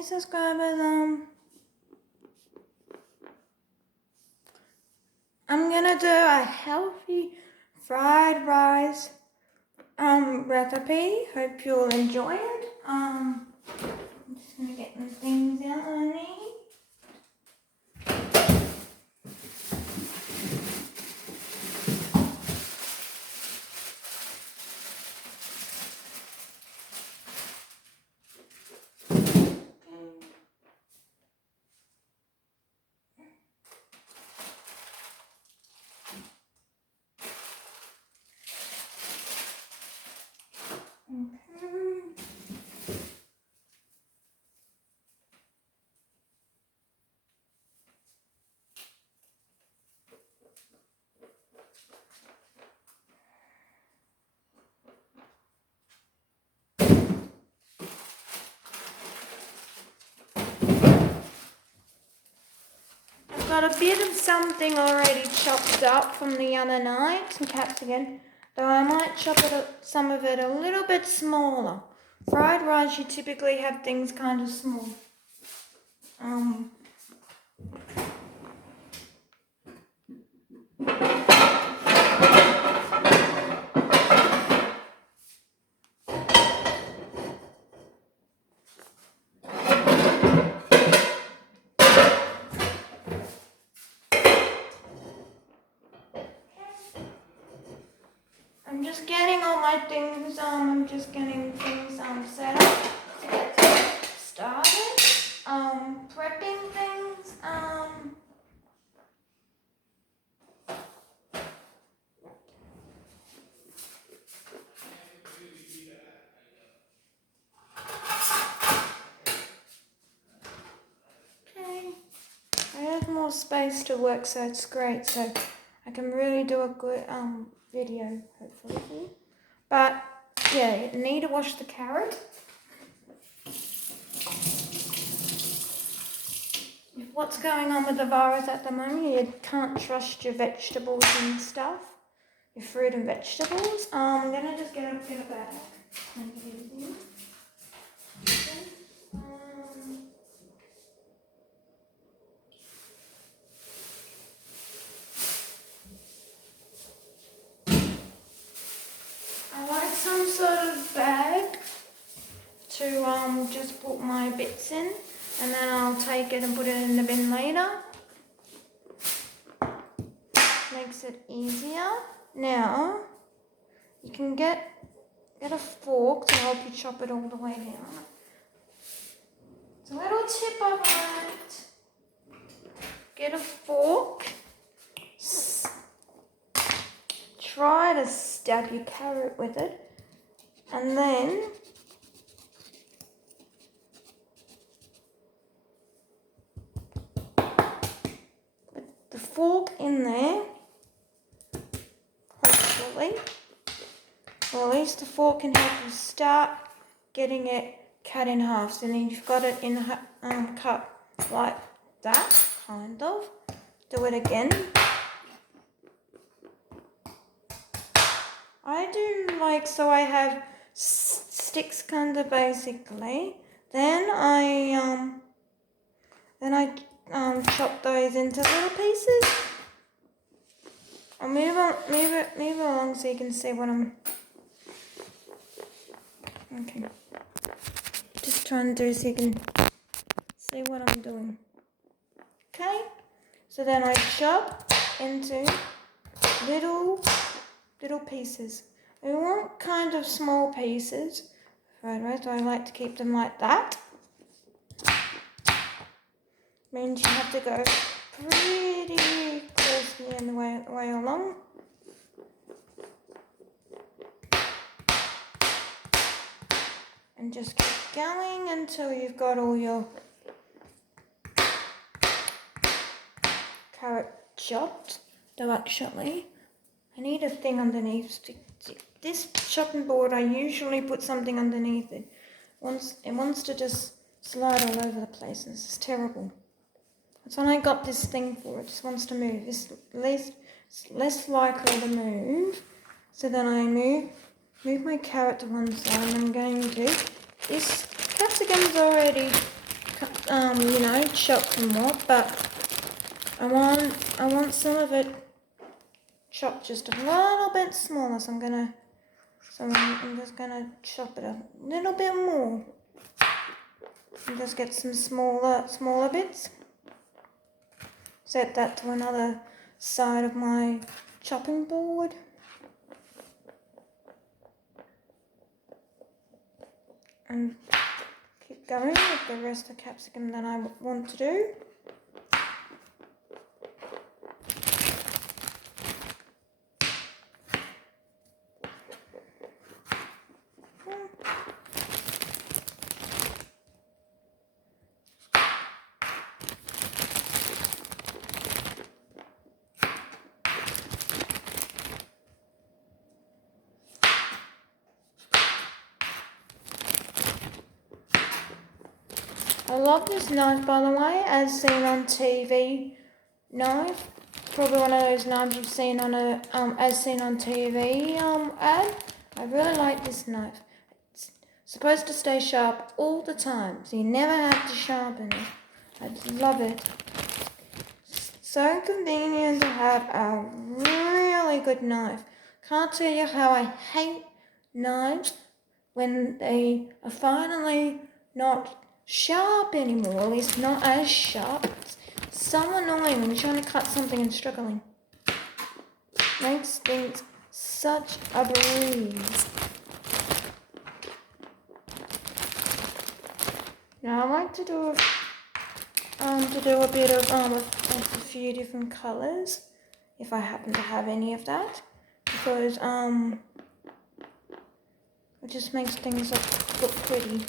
Hey subscribers, I'm gonna do a healthy fried rice recipe. Hope you'll enjoy it. I'm just gonna get the things out I need. I've got a bit of something already chopped up from the other night, some capsicum, though I might chop some of it a little bit smaller. Fried rice, you typically have things kind of small. I'm just getting all my things, I'm just getting things set up to get started. Prepping things, okay. I have more space to work, so it's great, so I can really do a good video, hopefully. But yeah, you need to wash the carrot. What's going on with the virus at the moment? You can't trust your vegetables and stuff, your fruit and vegetables. I'm gonna just get a bag. Make it easy. I like some sort of bag to just put my bits in, and then I'll take it and put it in the bin later. Makes it easier. Now you can get a fork to help you chop it all the way down. It's a little tip I learned. Get a fork. Try to stab your carrot with it, and then put the fork in there, hopefully, or at least the fork can help you start getting it cut in half. So then you've got it in cut like that, kind of. Do it again. I do like, so I have sticks kind of basically. Then I chop those into little pieces. I'll move along so you can see what I'm. Okay. Just trying to do so you can see what I'm doing. Okay. So then I chop into little pieces. I want kind of small pieces. Right, so I like to keep them like that. Means you have to go pretty closely in the way along. And just keep going until you've got all your carrot chopped. Though actually, I need a thing underneath. This chopping board, I usually put something underneath it. It wants to just slide all over the place, and this is terrible. That's what I got this thing for. It just wants to move. It's less likely to move. So then I move my carrot to one side, and I'm going to. This capsicum's already chopped more, but I want some of it chopped just a little bit smaller, so I'm just gonna chop it a little bit more. And just get some smaller bits. Set that to another side of my chopping board. And keep going with the rest of the capsicum that I want to do. I love this knife, by the way, as seen on TV knife. Probably one of those knives you've seen on a as seen on TV ad. I really like this knife. It's supposed to stay sharp all the time, so you never have to sharpen it. I love it. So convenient to have a really good knife. Can't tell you how I hate knives when they are finally not sharp anymore, at least not as sharp. It's so annoying when you're trying to cut something and struggling. Makes things such a breeze. Now I like to do a bit of a few different colours, if I happen to have any of that, because it just makes things look pretty.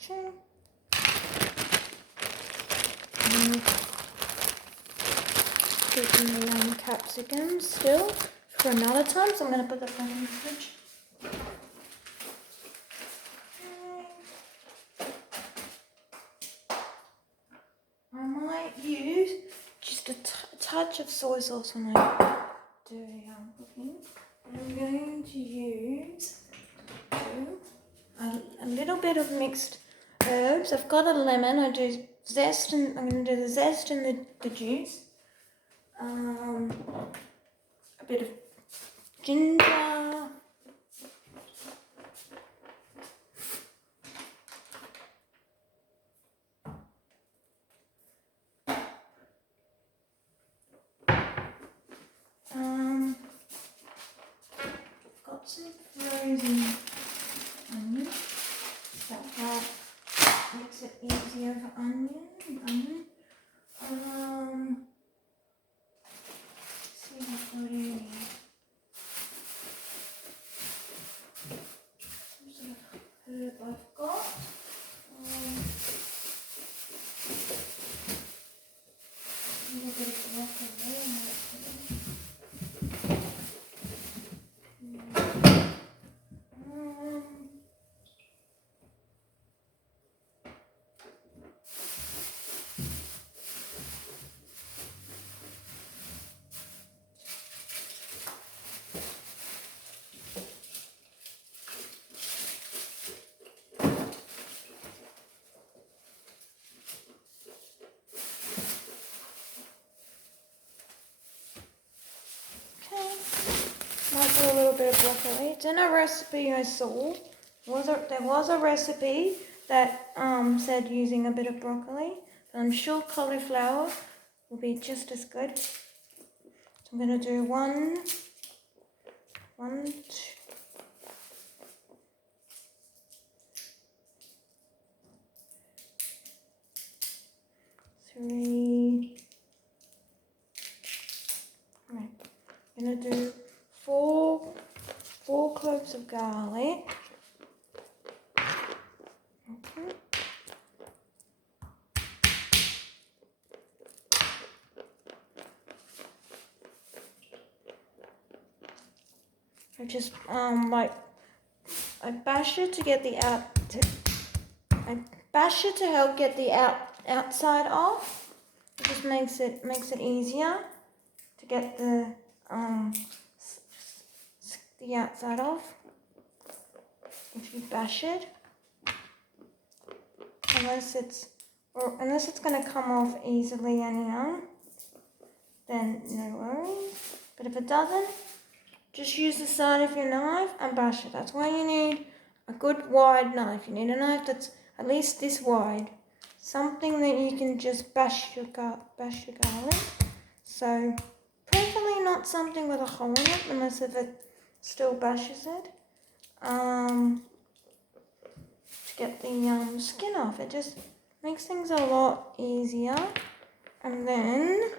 Okay. Keeping the capsicum still for another time, so I'm going to put that one in the fridge. I might use just a touch of soy sauce when I do cooking. I'm going to use a little bit of mixed herbs. I've got a lemon. I'm going to do the zest and the juice. A bit of ginger. Got some frozen onion. That makes it easier for onion. See what I've got in here. Some sort of herb I've got. A little bit of broccoli. Might do a little bit of broccoli. It's in a recipe I saw. There was a recipe that said using a bit of broccoli. But I'm sure cauliflower will be just as good. So I'm going to do one, two, 3. Right. I'm going to do 4 cloves of garlic. Okay. I just like I bash it to get the I bash it to help get the outside off. It just makes it easier to get the outside off if you bash it. Unless it's going to come off easily anyhow, then no worries. But if it doesn't, just use the side of your knife and bash it. That's why you need a good wide knife. You need a knife that's at least this wide. Something that you can just bash your garlic. So, preferably not something with a hole in it, unless if it still bashes it. To get the skin off. It just makes things a lot easier. And then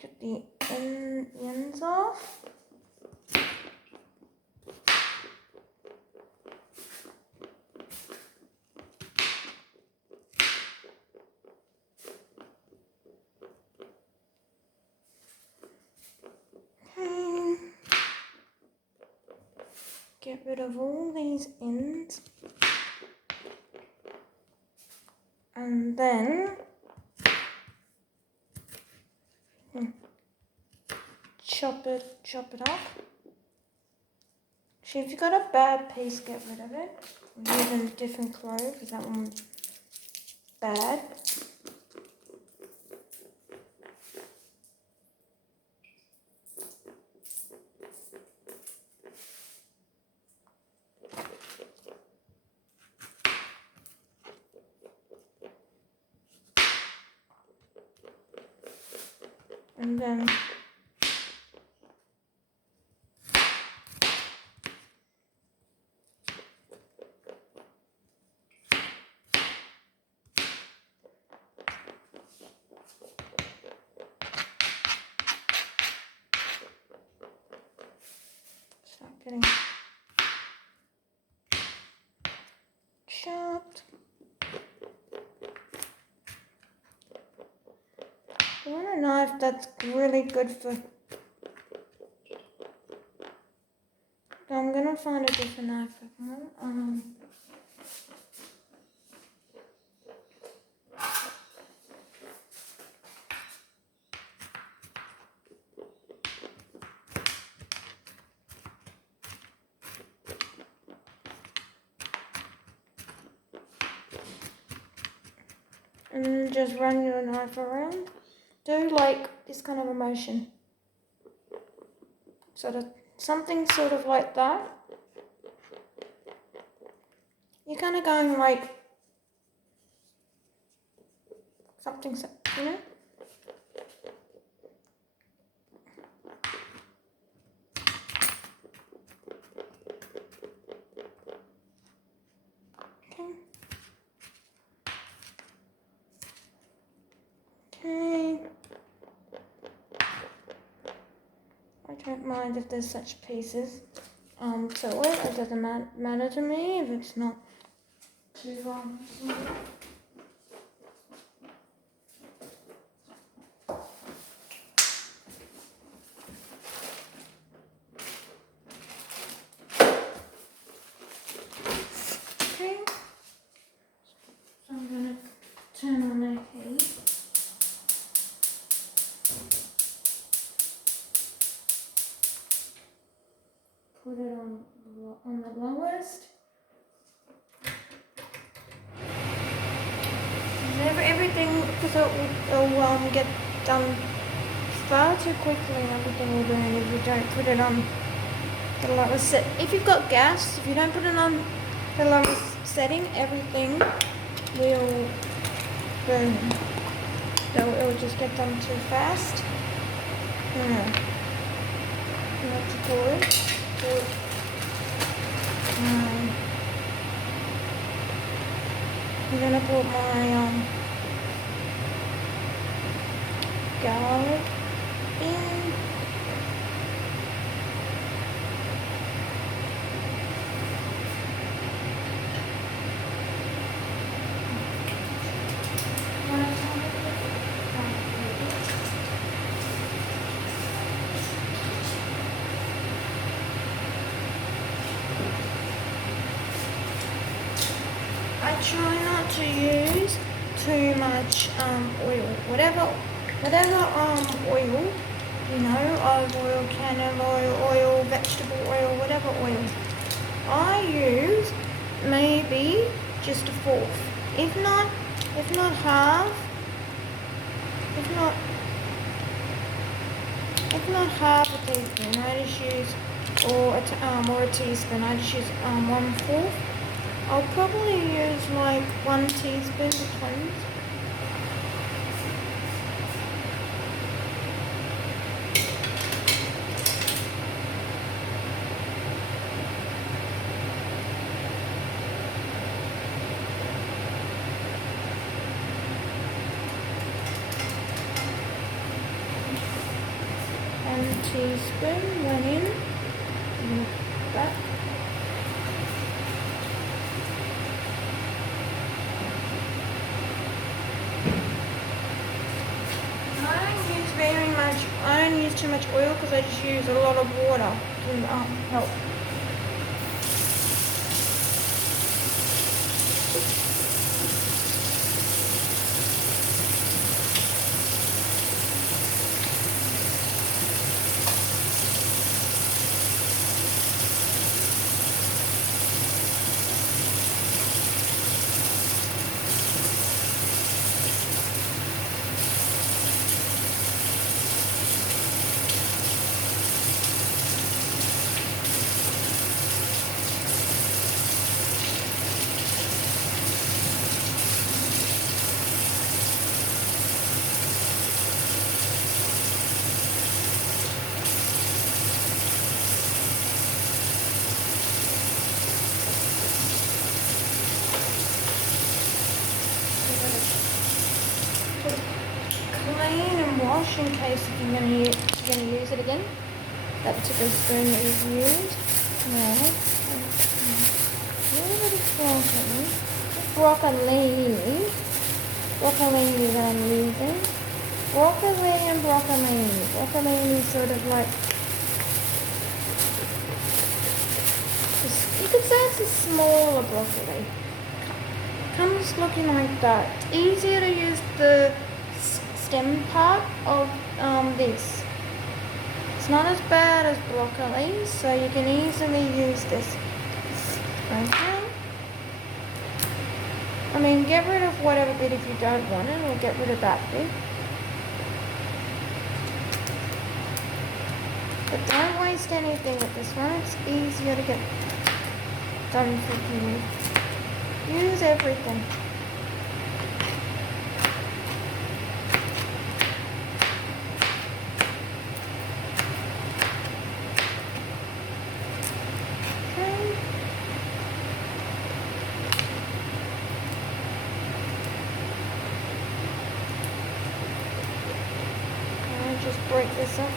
get the ends off. Okay. Get rid of all these ends. And then chop it off. Actually, if you've got a bad piece, get rid of it. Use a different clove because that one was bad. And then start getting chopped. You want a knife that's really good for... I'm gonna find a different knife for that. And then just run your knife around. Do like this kind of a motion. Something sort of like that. You're kind of going like something, you know? Okay. I don't mind if there's such pieces. So it doesn't matter to me if it's not too long. Okay. So I'm gonna turn on the heat. Put it on the lowest. Everything, because it'll get done far too quickly, and everything will burn if you don't put it on the lowest set. If you've got gas, if you don't put it on the lowest setting, everything will burn. So it'll just get done too fast. That's good. I'm gonna put my garlic in. try not to use too much oil. Whatever oil, you know, olive oil, canola oil, vegetable oil, whatever oil. I use maybe just a fourth. If not half. If not half a teaspoon, I just use, or a teaspoon, I just use 1/4. I'll probably use like 1 teaspoon to cleanse. Teaspoon went in. That. I don't use too much oil because I just use a lot of water to help. Clean and wash in case if you're going to use it again. That particular spoon that you've used. Now, a little bit of broccolini that I'm using. Broccoli and broccolini. Broccolini is sort of like, you could say it's a smaller broccoli. Comes looking like that. It's easier to use the stem part of this. It's not as bad as broccoli, so you can easily use this. Okay. I mean, get rid of whatever bit if you don't want it, or get rid of that bit. But don't waste anything with this one. It's easier to get done for you. Use everything. Okay. I'll just break this up.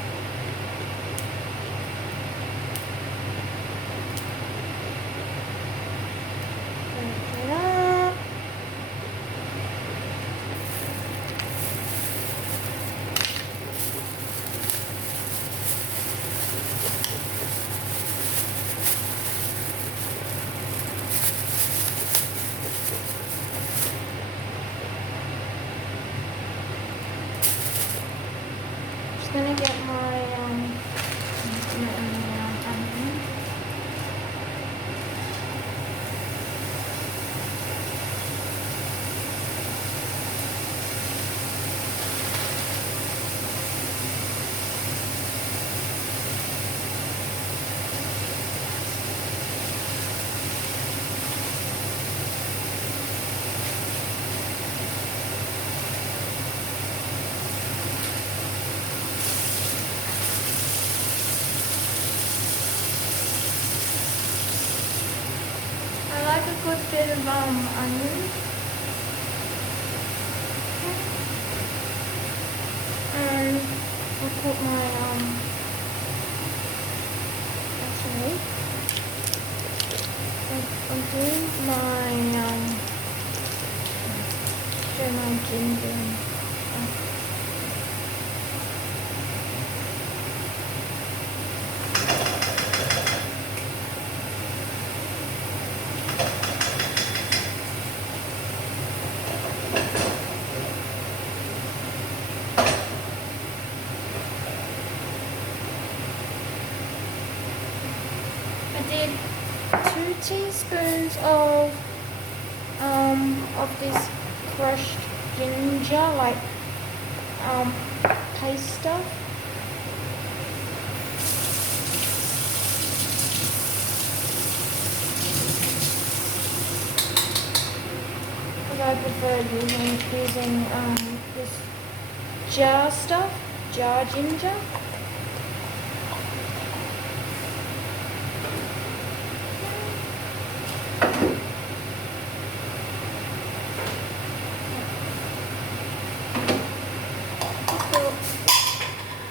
Gonna get my a good bit of onion. And I'll put my actually I'll do my ginger. did 2 teaspoons of this crushed ginger, like paste stuff. I prefer using this jar stuff, jar ginger.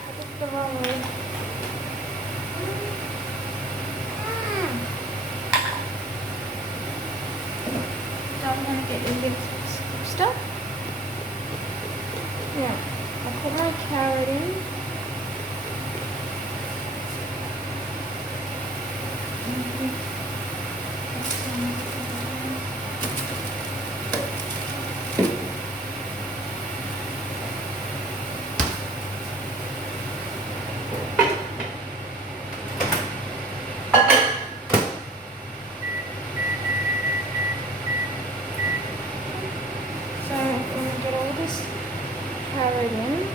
I picked the wrong way. Don't want to get in big stuff. Yeah, I put my carrot in. So I'm going to get all this carrot in.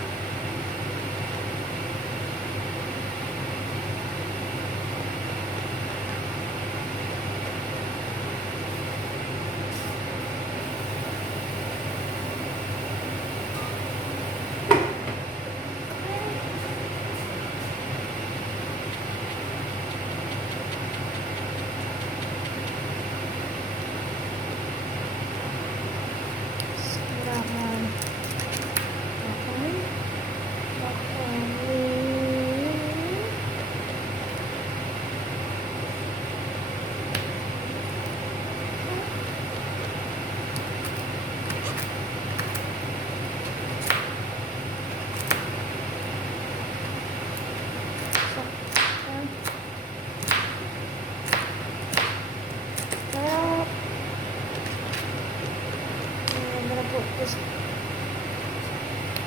Split out my broccoli. I'm going to put this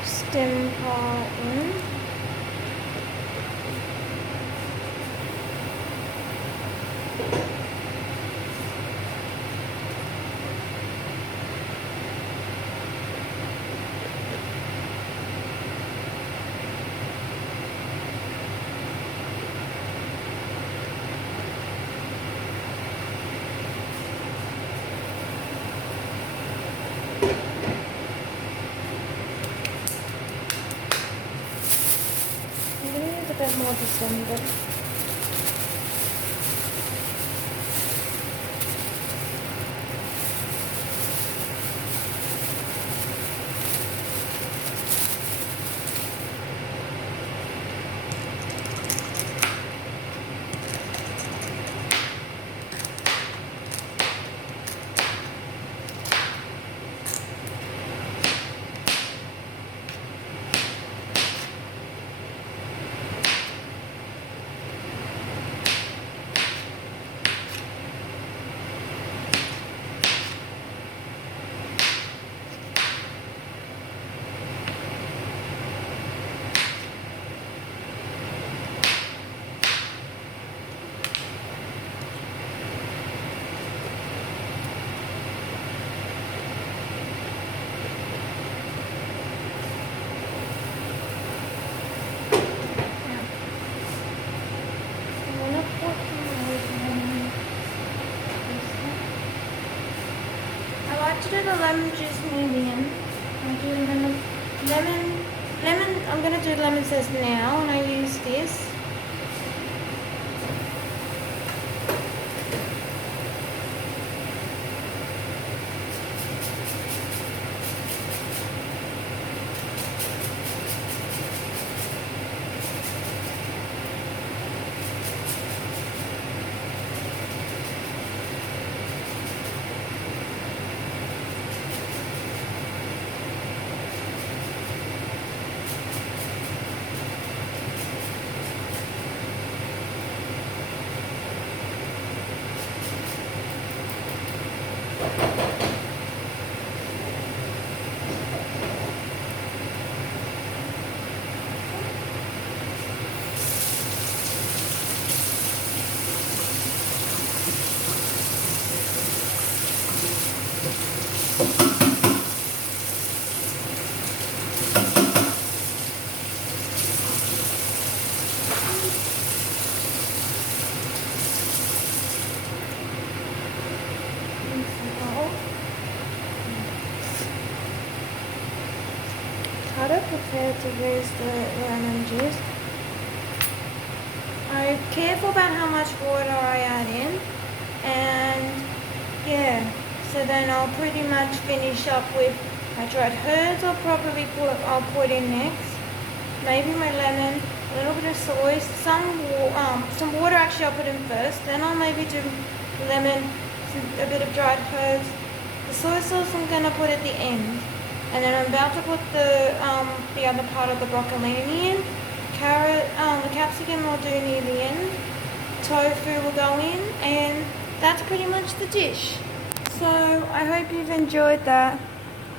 stem part in. I'm going to use a bit more December. I do the lemon juice near the end. I do lemon. I'm going to do lemon zest now, and I use this. there to lose the lemon juice. I'm careful about how much water I add in, and yeah, so then I'll pretty much finish up with my dried herbs. I'll put in next. Maybe my lemon, a little bit of soy, some water. Actually, I'll put in first. Then I'll maybe do lemon, a bit of dried herbs. The soy sauce I'm gonna put at the end, and then I'm about to put the other part of the broccolini in. Carrot, the capsicum I'll do near the end. Tofu will go in, and that's pretty much the dish. So I hope you've enjoyed that.